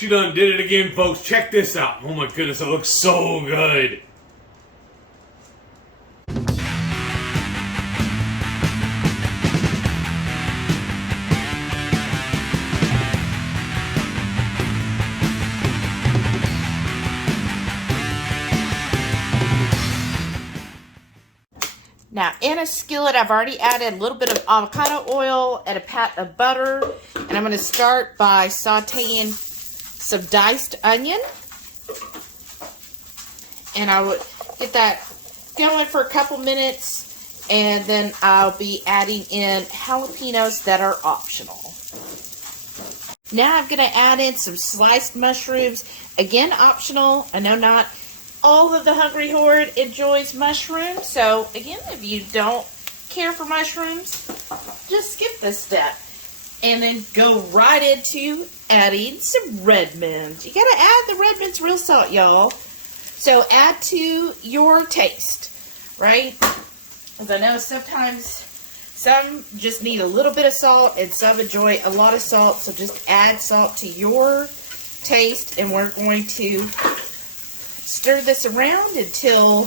She done did it again, folks. Check this out. Oh my goodness, it looks so good. Now, in a skillet, I've already added a little bit of avocado oil and a pat of butter. And I'm going to start by sauteing some diced onion. And I would get that going for a couple minutes. And then I'll be adding in jalapenos that are optional. Now I'm going to add in some sliced mushrooms. Again, optional. I know not all of the Hungry Horde enjoys mushrooms. So, again, if you don't care for mushrooms, just skip this step. And then go right into adding some Redmonds. You gotta add the Redmonds real salt, y'all. So, add to your taste, right? As I know sometimes some just need a little bit of salt and some enjoy a lot of salt. So, just add salt to your taste. And we're going to stir this around until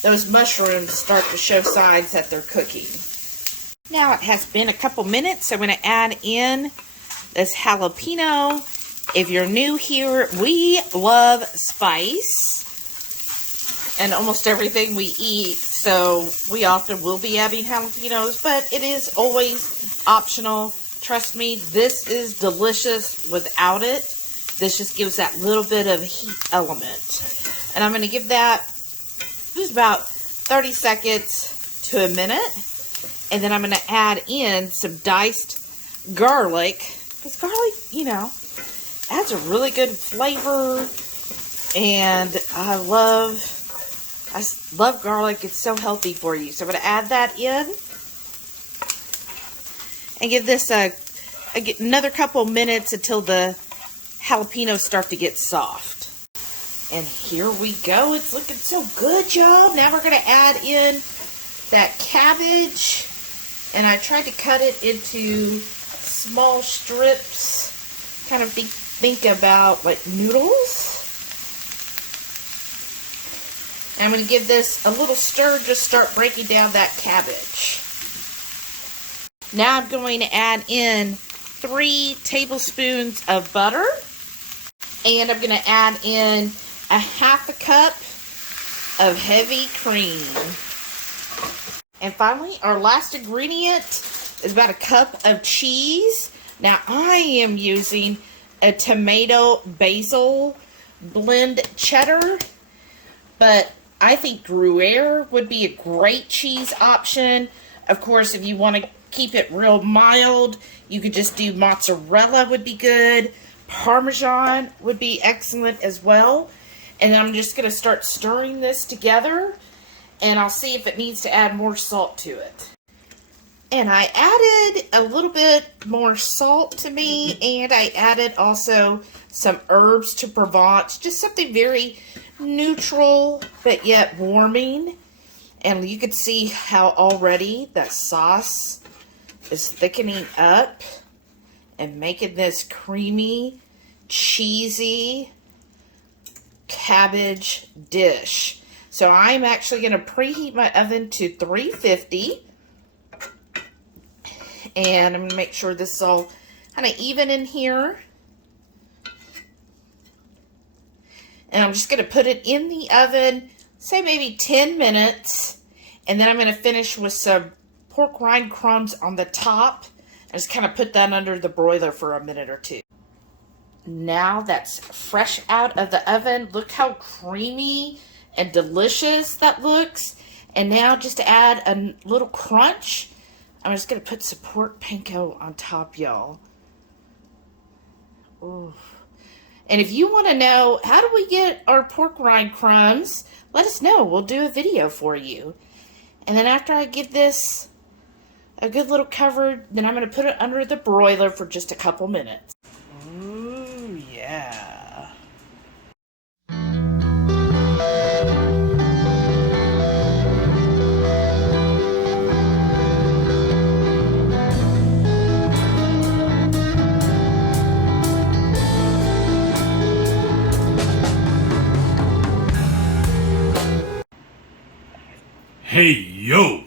those mushrooms start to show signs that they're cooking. Now it has been a couple minutes, so I'm going to add in this jalapeno. If you're new here, we love spice and almost everything we eat, so we often will be adding jalapenos, but it is always optional. Trust me, this is delicious without it. This just gives that little bit of heat element. And I'm going to give that just about 30 seconds to a minute. And then I'm going to add in some diced garlic. Because garlic, you know, adds a really good flavor. And I love garlic. It's so healthy for you. So I'm going to add that in. And give this another couple minutes until the jalapenos start to get soft. And here we go. It's looking so good, y'all. Now we're going to add in that cabbage. And I tried to cut it into small strips. Kind of think about like noodles. And I'm going to give this a little stir. Just start breaking down that cabbage. Now I'm going to add in 3 tablespoons of butter. And I'm going to add in a half a cup of heavy cream. And finally, our last ingredient is about a cup of cheese. Now, I am using a tomato basil blend cheddar, but I think Gruyere would be a great cheese option. Of course, if you want to keep it real mild, you could just do mozzarella would be good. Parmesan would be excellent as well. And I'm just going to start stirring this together. And I'll see if it needs to add more salt to it. And I added a little bit more salt to me. And I added also some herbs to Provence. Just something very neutral, but yet warming. And you can see how already that sauce is thickening up. And making this creamy, cheesy cabbage dish. So I'm actually going to preheat my oven to 350. And I'm going to make sure this is all kind of even in here. And I'm just going to put it in the oven, say maybe 10 minutes. And then I'm going to finish with some pork rind crumbs on the top. And just kind of put that under the broiler for a minute or two. Now that's fresh out of the oven. Look how creamy and delicious that looks. And now just to add a little crunch, I'm just going to put some pork panko on top, y'all. Ooh. And if you want to know, how do we get our pork rind crumbs, let us know. We'll do a video for you. And then after I give this a good little cover, then I'm going to put it under the broiler for just a couple minutes. Ooh, yeah. Hey, yo!